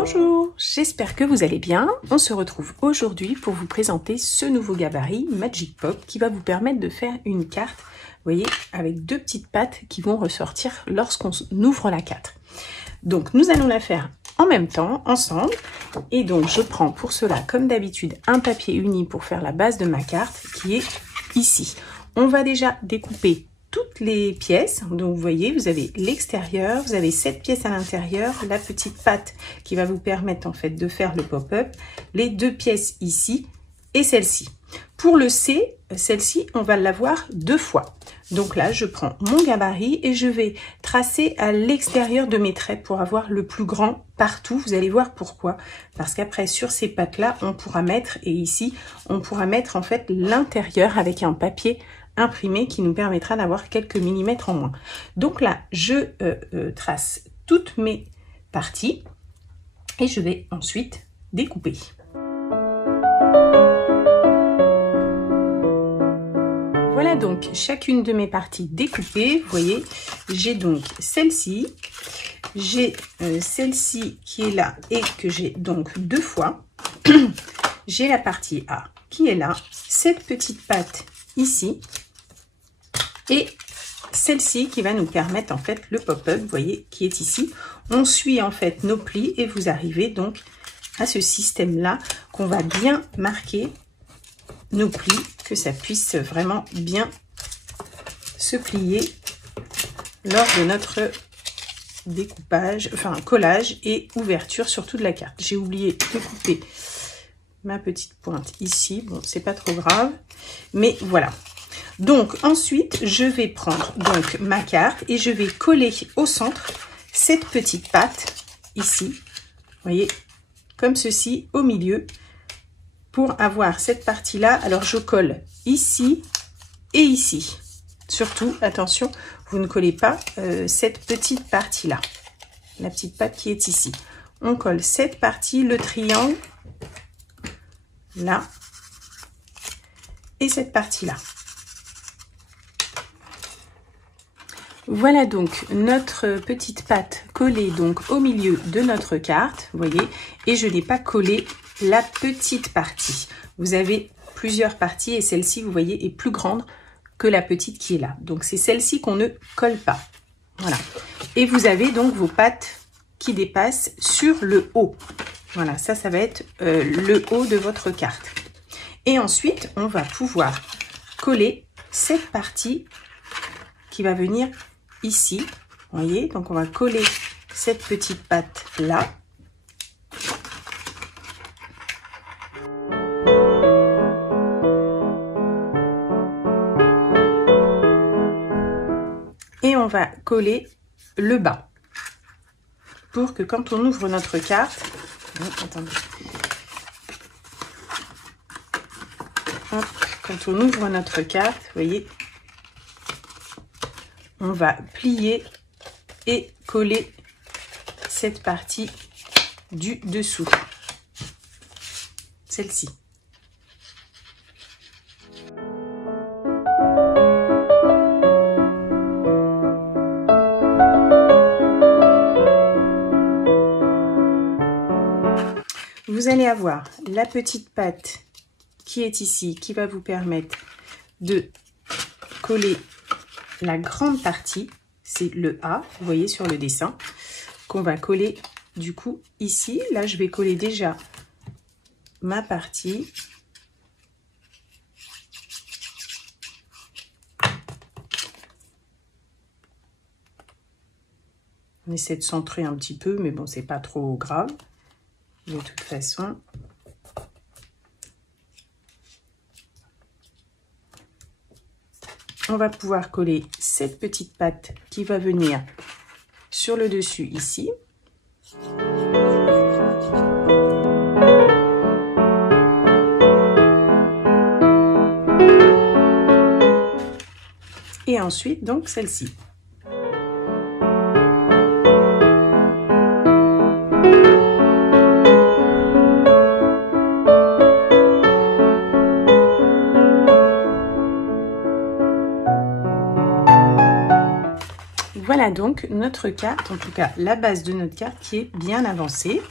Bonjour, j'espère que vous allez bien. On se retrouve aujourd'hui pour vous présenter ce nouveau gabarit Magic Pop qui va vous permettre de faire une carte, vous voyez, avec deux petites pattes qui vont ressortir lorsqu'on ouvre la carte. Donc nous allons la faire en même temps, ensemble. Et donc je prends pour cela, comme d'habitude, un papier uni pour faire la base de ma carte qui est ici. On va déjà découper toutes les pièces. Donc vous voyez, vous avez l'extérieur, vous avez 7 pièces à l'intérieur, la petite patte qui va vous permettre en fait de faire le pop-up, les 2 pièces ici et celle-ci. Pour le C, celle-ci, on va l'avoir 2 fois. Donc là, je prends mon gabarit et je vais tracer à l'extérieur de mes traits pour avoir le plus grand partout. Vous allez voir pourquoi. Parce qu'après, sur ces pattes-là, on pourra mettre, et ici, on pourra mettre en fait l'intérieur avec un papier imprimé qui nous permettra d'avoir quelques millimètres en moins. Donc là, je trace toutes mes parties et je vais ensuite découper. Voilà donc chacune de mes parties découpées. Vous voyez, j'ai donc celle-ci, j'ai celle-ci qui est là et que j'ai donc 2 fois. J'ai la partie A qui est là, cette petite patte ici et celle-ci qui va nous permettre en fait le pop-up, vous voyez, qui est ici. On suit en fait nos plis et vous arrivez donc à ce système-là qu'on va bien marquer nos plis, que ça puisse vraiment bien se plier lors de notre découpage, enfin collage et ouverture surtout de la carte. J'ai oublié de couper ma petite pointe ici, bon c'est pas trop grave, mais voilà. Donc ensuite je vais prendre donc ma carte et je vais coller au centre cette petite patte ici, vous voyez, comme ceci au milieu. Pour avoir cette partie là, alors je colle ici et ici. Surtout attention, vous ne collez pas cette petite partie là, la petite patte qui est ici. On colle cette partie, le triangle là et cette partie là. Voilà donc notre petite patte collée donc au milieu de notre carte, vous voyez, et je n'ai pas collé la petite partie. Vous avez plusieurs parties et celle-ci, vous voyez, est plus grande que la petite qui est là. Donc c'est celle-ci qu'on ne colle pas. Voilà. Et vous avez donc vos pattes qui dépassent sur le haut. Voilà, ça va être le haut de votre carte. Et ensuite, on va pouvoir coller cette partie qui va venir ici, vous voyez, donc on va coller cette petite patte là. Et on va coller le bas pour que quand on ouvre notre carte, attendez, hop, quand on ouvre notre carte, vous voyez, on va plier et coller cette partie du dessous, celle-ci. Vous allez avoir la petite patte qui est ici, qui va vous permettre de coller la grande partie, c'est le A, vous voyez sur le dessin, qu'on va coller du coup ici. Là, je vais coller déjà ma partie. On essaie de centrer un petit peu, mais bon, c'est pas trop grave. De toute façon, on va pouvoir coller cette petite patte qui va venir sur le dessus ici. Et ensuite, donc, celle-ci. Voilà donc notre carte, en tout cas la base de notre carte qui est bien avancée.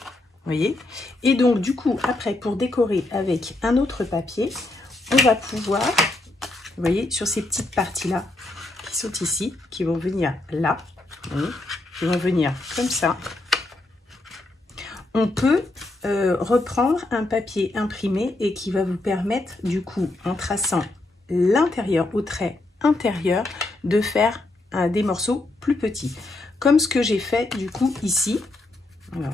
voyez. Et donc du coup après, pour décorer avec un autre papier, on va pouvoir, vous voyez, sur ces petites parties là qui sont ici, qui vont venir là, voyez, qui vont venir comme ça, on peut reprendre un papier imprimé et qui va vous permettre du coup, en traçant l'intérieur au trait intérieur, de faire des morceaux plus petits, comme ce que j'ai fait du coup ici. Alors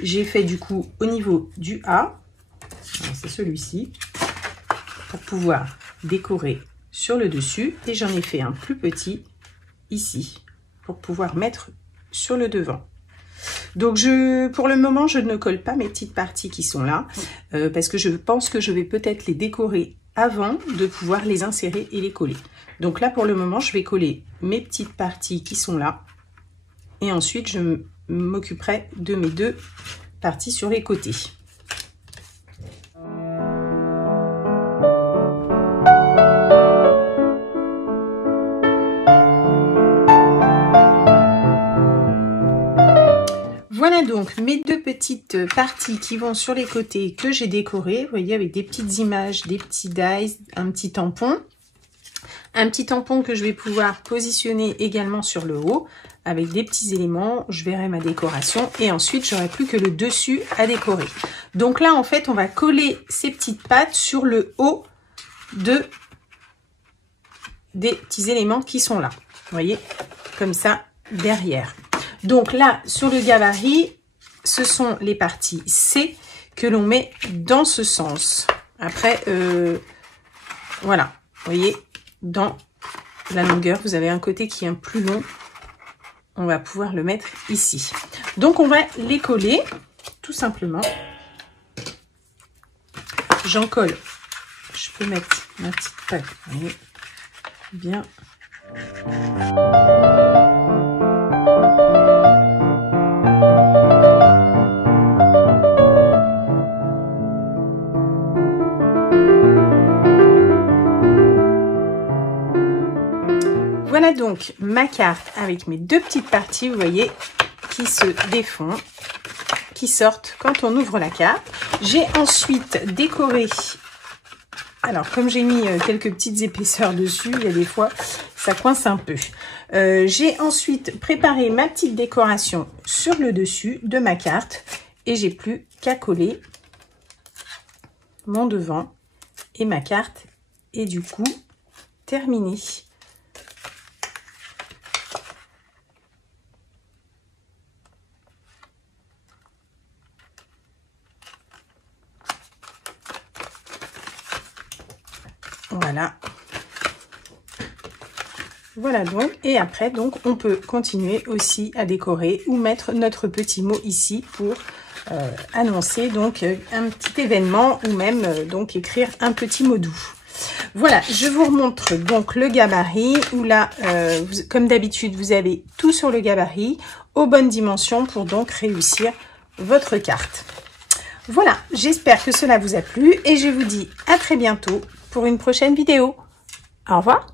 j'ai fait du coup au niveau du A, c'est celui-ci, pour pouvoir décorer sur le dessus, et j'en ai fait un plus petit ici pour pouvoir mettre sur le devant. Donc pour le moment je ne colle pas mes petites parties qui sont là, parce que je pense que je vais peut-être les décorer avant de pouvoir les insérer et les coller. Donc là pour le moment je vais coller mes petites parties qui sont là, et ensuite je m'occuperai de mes deux parties sur les côtés. Voilà donc mes deux petites parties qui vont sur les côtés que j'ai décorées, vous voyez, avec des petites images, des petits dies, un petit tampon. Un petit tampon que je vais pouvoir positionner également sur le haut avec des petits éléments. Je verrai ma décoration et ensuite j'aurai plus que le dessus à décorer. Donc là en fait on va coller ces petites pattes sur le haut des petits éléments qui sont là. Vous voyez, comme ça derrière. Donc là sur le gabarit, ce sont les parties C que l'on met dans ce sens. Après voilà, vous voyez, dans la longueur, vous avez un côté qui est un plus long. On va pouvoir le mettre ici. Donc, on va les coller, tout simplement. J'en colle. Je peux mettre ma petite patte. Vous voyez, bien. Voilà donc ma carte avec mes deux petites parties, vous voyez, qui se défont, qui sortent quand on ouvre la carte. J'ai ensuite décoré, alors comme j'ai mis quelques petites épaisseurs dessus, il y a des fois ça coince un peu. J'ai ensuite préparé ma petite décoration sur le dessus de ma carte et j'ai plus qu'à coller mon devant et ma carte est du coup terminée. Voilà. Voilà donc, et après donc on peut continuer aussi à décorer ou mettre notre petit mot ici pour annoncer donc un petit événement ou même donc écrire un petit mot doux. Voilà, je vous remontre donc le gabarit où là, comme d'habitude, vous avez tout sur le gabarit aux bonnes dimensions pour donc réussir votre carte. Voilà, j'espère que cela vous a plu et je vous dis à très bientôt pour une prochaine vidéo. Au revoir.